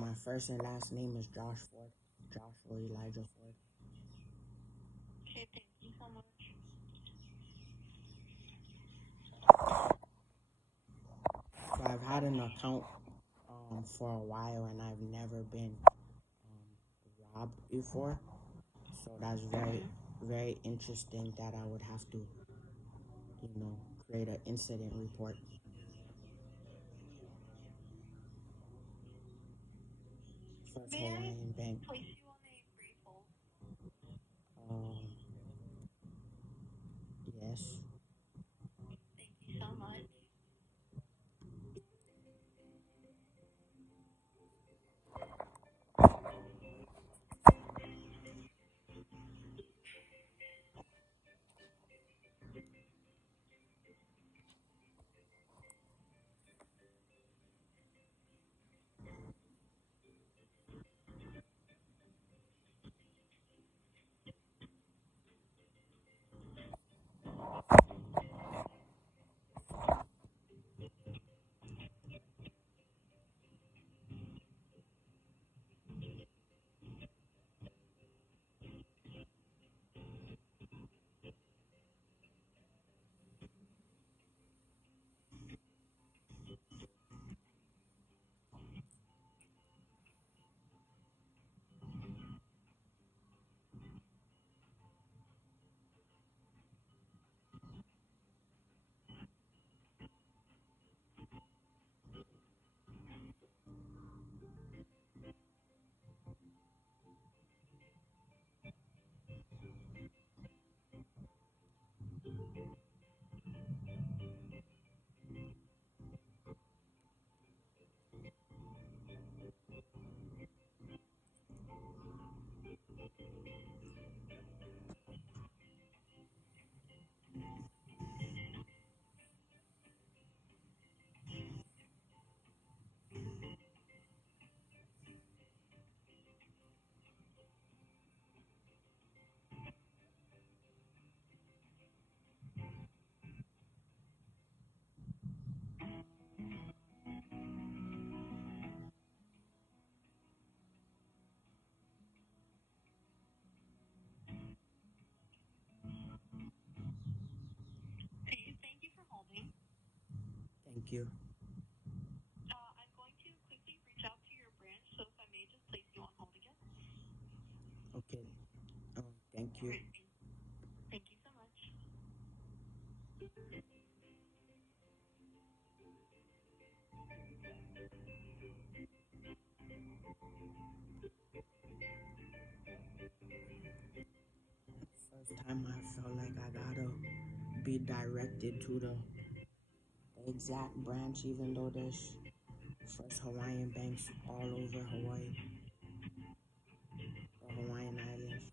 My first and last name is Josh Ford. Joshua Elijah Ford. Okay, thank you so much. So I've had an account for a while, and I've never been robbed before. So that's very interesting that I would have to, create an incident report. First May I Hawaiian Bank. place you on a brief hold? Um, yes. Thank you so much. Thank you for holding. Thank you. I'm going to quickly reach out to your branch, so if I may just place you on hold again. Okay. Thank All you. right, thank you so much. First time I felt like I gotta be directed to the exact branch, even though there's First Hawaiian banks all over Hawaii, the Hawaiian Islands.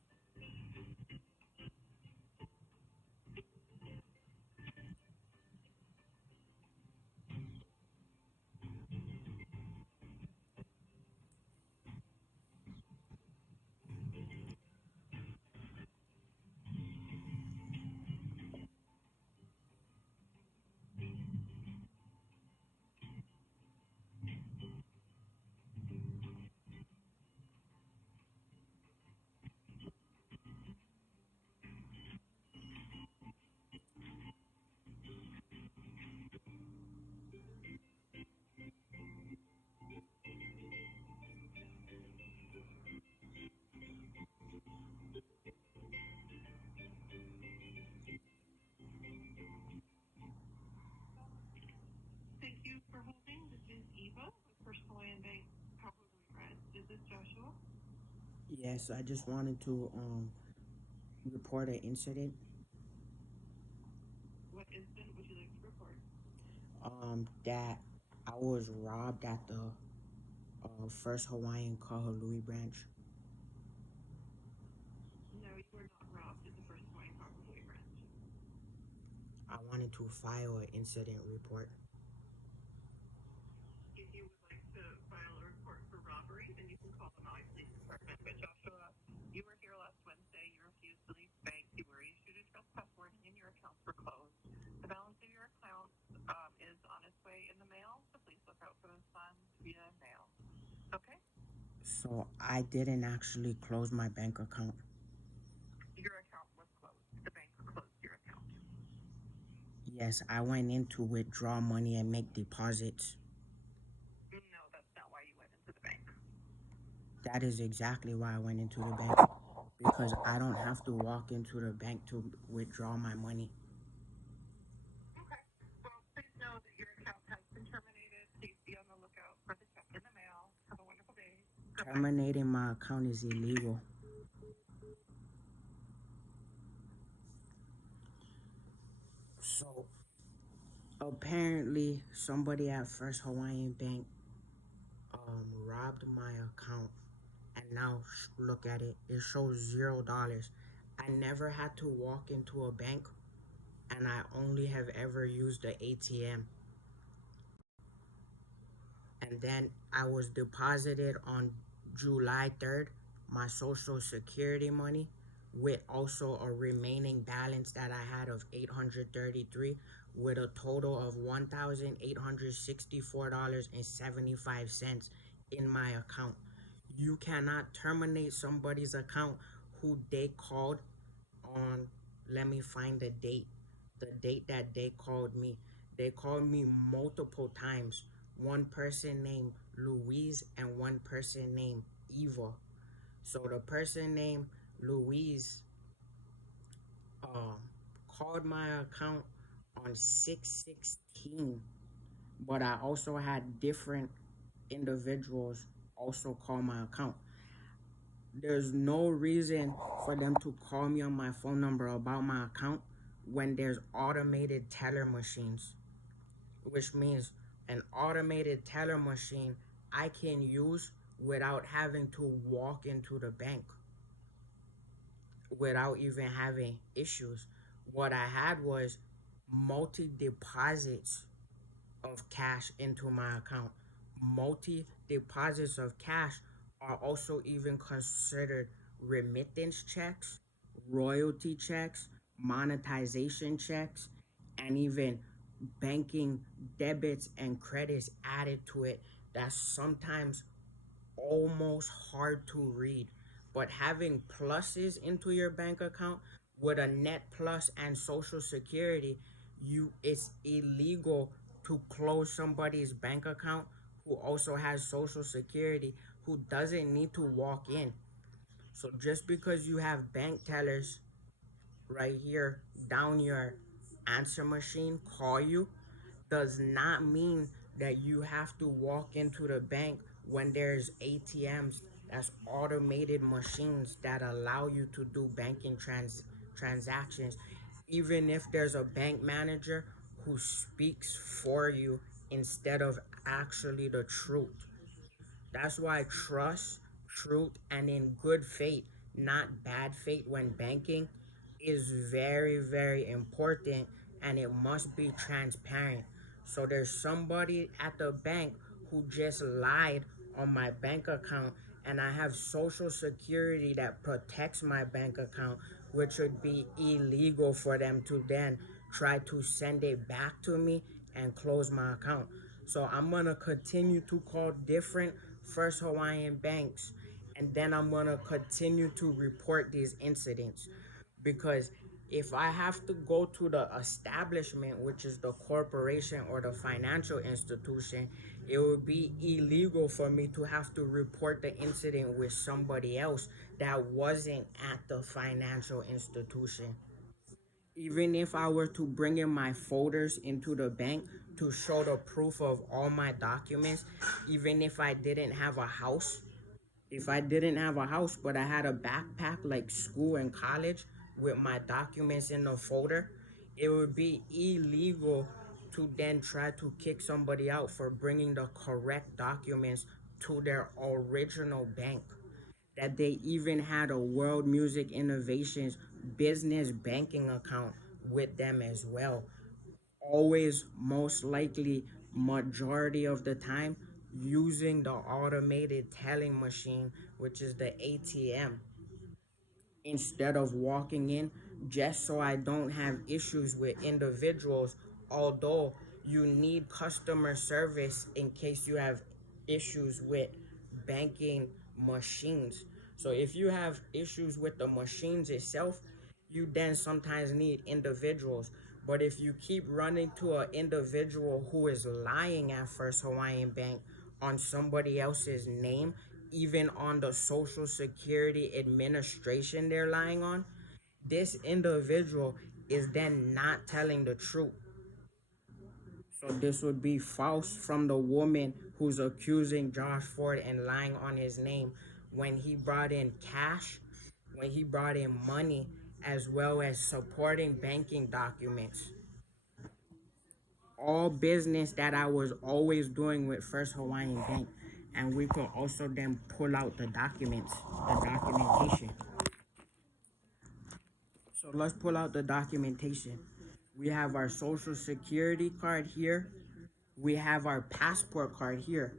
Thank you for holding. This is Eva with First Hawaiian Bank, probably Red. Is this Joshua? Yes, I just wanted to report an incident. What incident would you like to report? That I was robbed at the First Hawaiian Kahului branch. No, you were not robbed at the First Hawaiian Kakavoi branch. I wanted to file an incident report. If you would like to file a report for robbery, then you can call the Maui Police Department. But Joshua, you were here last Wednesday. You refused to leave the bank. You were issued a trespass warning, and your accounts were closed. The balance of your account is on its way in the mail, so please look out for those funds via mail. Okay? So I didn't actually close my bank account. Your account was closed. The bank closed your account. Yes, I went in to withdraw money and make deposits. No, that's not why you went into the bank. That is exactly why I went into the bank. Because I don't have to walk into the bank to withdraw my money. Okay. Well, please know that your account has been terminated. Please be on the lookout for the check in the mail. Have a wonderful day. Goodbye. Terminating my account is illegal. So apparently somebody at First Hawaiian Bank robbed my account, and now look at it, it shows $0. I never had to walk into a bank, and I only have ever used the ATM. And then I was deposited on July 3rd my social security money with also a remaining balance that I had of 833 with a total of $1,864.75 in my account. You cannot terminate somebody's account who they called on, let me find the date that they called me. They called me multiple times. One person named Louise and one person named Eva. So the person named Louise um called my account on 6/16, but I also had different individuals also call my account. There's no reason for them to call me on my phone number about my account when there's automated teller machines, which means an automated teller machine I can use without having to walk into the bank, without even having issues. What I had was multi deposits of cash into my account. Multi deposits of cash are also even considered remittance checks, royalty checks, monetization checks, and even banking debits and credits added to it. That's sometimes almost hard to read. But having pluses into your bank account with a net plus and social security, you it's illegal to close somebody's bank account who also has social security who doesn't need to walk in. So just because you have bank tellers right here down your answer machine call you does not mean that you have to walk into the bank when there's ATMs, that's automated machines that allow you to do banking transactions, even if there's a bank manager who speaks for you instead of actually the truth. That's why trust, truth, and in good faith, not bad faith when banking, is very, very important, and it must be transparent. So there's somebody at the bank who just lied on my bank account, and I have social security that protects my bank account, which would be illegal for them to then try to send it back to me and close my account. So I'm gonna continue to call different First Hawaiian banks, and then I'm gonna continue to report these incidents, because if I have to go to the establishment, which is the corporation or the financial institution, it would be illegal for me to have to report the incident with somebody else that wasn't at the financial institution. Even if I were to bring in my folders into the bank to show the proof of all my documents, even if I didn't have a house, if I didn't have a house but I had a backpack like school and college with my documents in the folder, it would be illegal to then try to kick somebody out for bringing the correct documents to their original bank, that they even had a World Music Innovations business banking account with them as well. Always, most likely, majority of the time, using the automated telling machine, which is the ATM, instead of walking in, just so I don't have issues with individuals. Although you need customer service in case you have issues with banking machines. So if you have issues with the machines itself, you then sometimes need individuals. But if you keep running to an individual who is lying at First Hawaiian Bank on somebody else's name, even on the Social Security Administration they're lying on, this individual is then not telling the truth. So this would be false from the woman who's accusing Josh Ford and lying on his name when he brought in cash, when he brought in money, as well as supporting banking documents. All business that I was always doing with First Hawaiian Bank. And we could also then pull out the documents, the documentation. So let's pull out the documentation. We have our social security card here. We have our passport card here.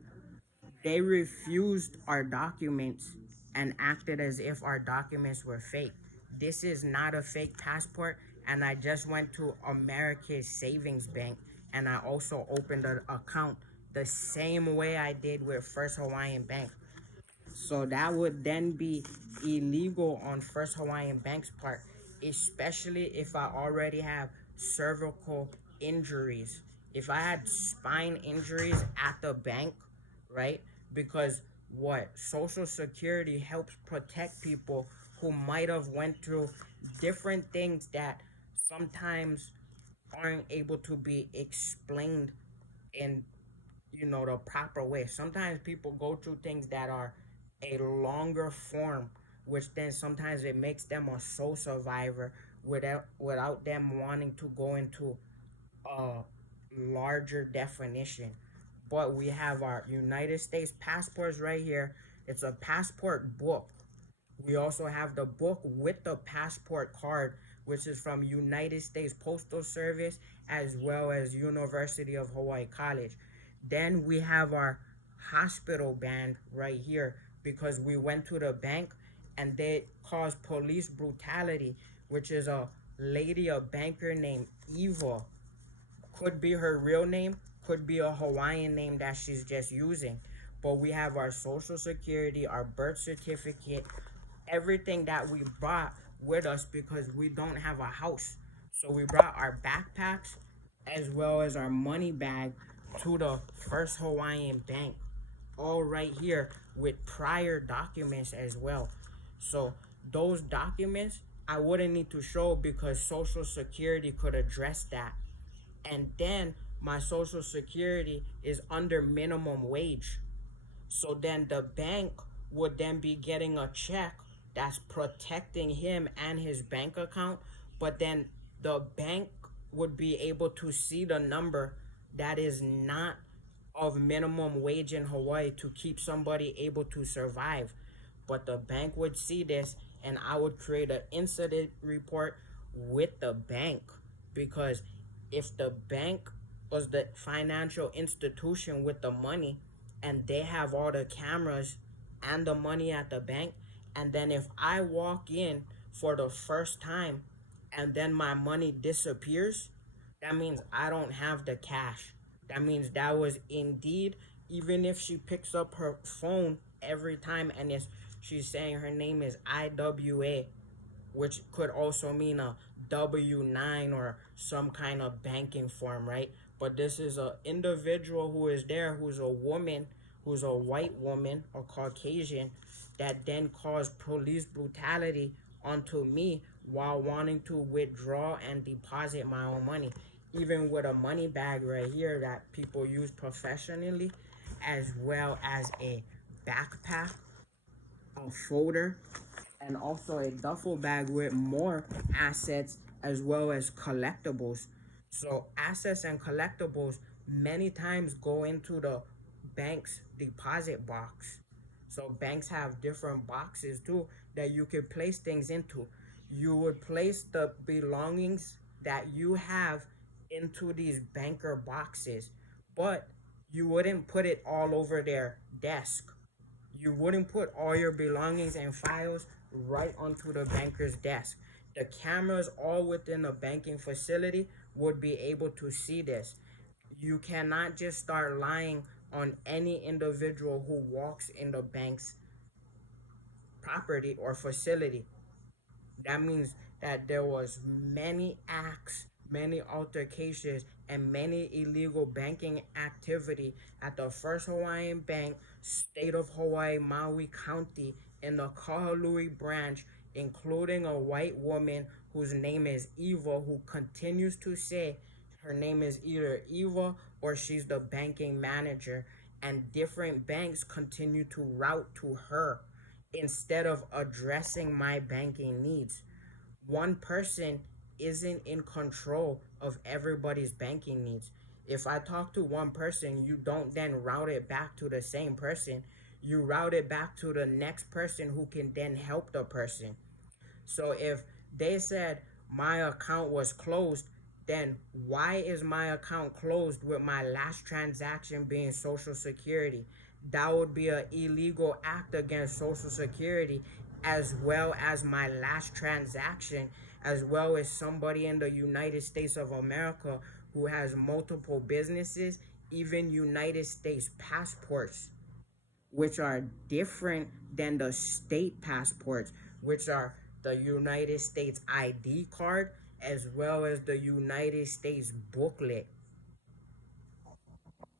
They refused our documents and acted as if our documents were fake. This is not a fake passport, and I just went to America's Savings Bank and I also opened an account the same way I did with First Hawaiian Bank. So that would then be illegal on First Hawaiian Bank's part, especially if I already have cervical injuries. If I had spine injuries at the bank, right? Because what Social Security helps protect people who might have went through different things that sometimes aren't able to be explained in the proper way. Sometimes people go through things that are a longer form, which then sometimes it makes them a soul survivor without them wanting to go into a larger definition. But we have our United States passports right here. It's a passport book. We also have the book with the passport card, which is from United States Postal Service as well as University of Hawaii College. Then we have our hospital band right here because we went to the bank and they caused police brutality, which is a lady, a banker named Eva. Could be her real name, could be a Hawaiian name that she's just using. But we have our social security, our birth certificate, everything that we brought with us because we don't have a house. So we brought our backpacks as well as our money bag to the First Hawaiian Bank, all right here with prior documents as well. So those documents I wouldn't need to show because Social Security could address that. And then my Social Security is under minimum wage. So then the bank would then be getting a check that's protecting him and his bank account, but then the bank would be able to see the number that is not of minimum wage in Hawaii to keep somebody able to survive. But the bank would see this and I would create an incident report with the bank because if the bank was the financial institution with the money and they have all the cameras and the money at the bank, and then if I walk in for the first time and then my money disappears, that means I don't have the cash. That means that was indeed, even if she picks up her phone every time and she's saying her name is IWA, which could also mean a W-9 or some kind of banking form, right? But this is an individual who is there, who's a woman, who's a white woman or Caucasian, that then caused police brutality onto me while wanting to withdraw and deposit my own money. Even with a money bag right here that people use professionally, as well as a backpack, a folder, and also a duffel bag with more assets as well as collectibles. So assets and collectibles many times go into the bank's deposit box. So banks have different boxes too that you could place things into. You would place the belongings that you have into these banker boxes, but you wouldn't put it all over their desk. You wouldn't put all your belongings and files right onto the banker's desk. The cameras all within the banking facility would be able to see this. You cannot just start lying on any individual who walks in the bank's property or facility. That means that there was many acts, many altercations, and many illegal banking activity at the First Hawaiian Bank, State of Hawaii, Maui County, in the Kahului branch, including a white woman whose name is Eva, who continues to say her name is either Eva or she's the banking manager, and different banks continue to route to her instead of addressing my banking needs. One person isn't in control of everybody's banking needs. If I talk to one person, you don't then route it back to the same person. You route it back to the next person who can then help the person. So if they said my account was closed, then why is my account closed with my last transaction being Social Security? That would be an illegal act against Social Security, as well as my last transaction, as well as somebody in the United States of America who has multiple businesses, even United States passports, which are different than the state passports, which are the United States ID card as well as the United States booklet.